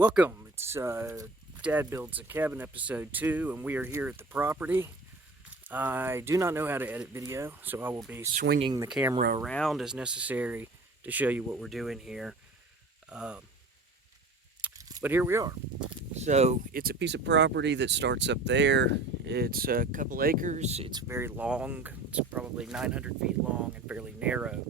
Welcome. It's Dad Builds a Cabin episode 2, and we are here at the property. I do not know how to edit video, so I will be swinging the camera around as necessary to show you what we're doing here. But here we are. So it's a piece of property that starts up there. It's a couple acres. It's very long. It's probably 900 feet long and fairly narrow.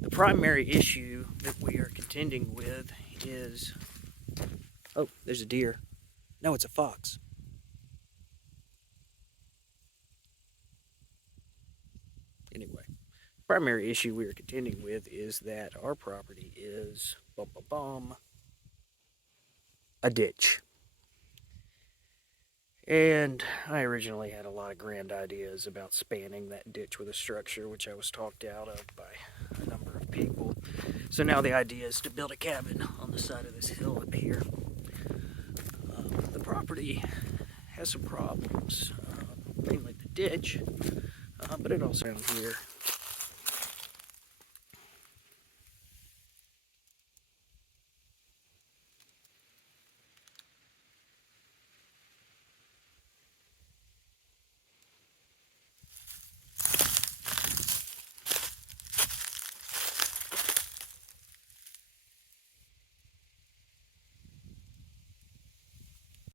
The primary issue that we are contending with is... Oh, there's a deer. No, it's a fox. Anyway, the primary issue we are contending with is that our property is a ditch. And I originally had a lot of grand ideas about spanning that ditch with a structure, which I was talked out of by a number of people. So now the idea is to build a cabin on the side of this hill up here. The property has some problems, mainly the ditch, but it also down here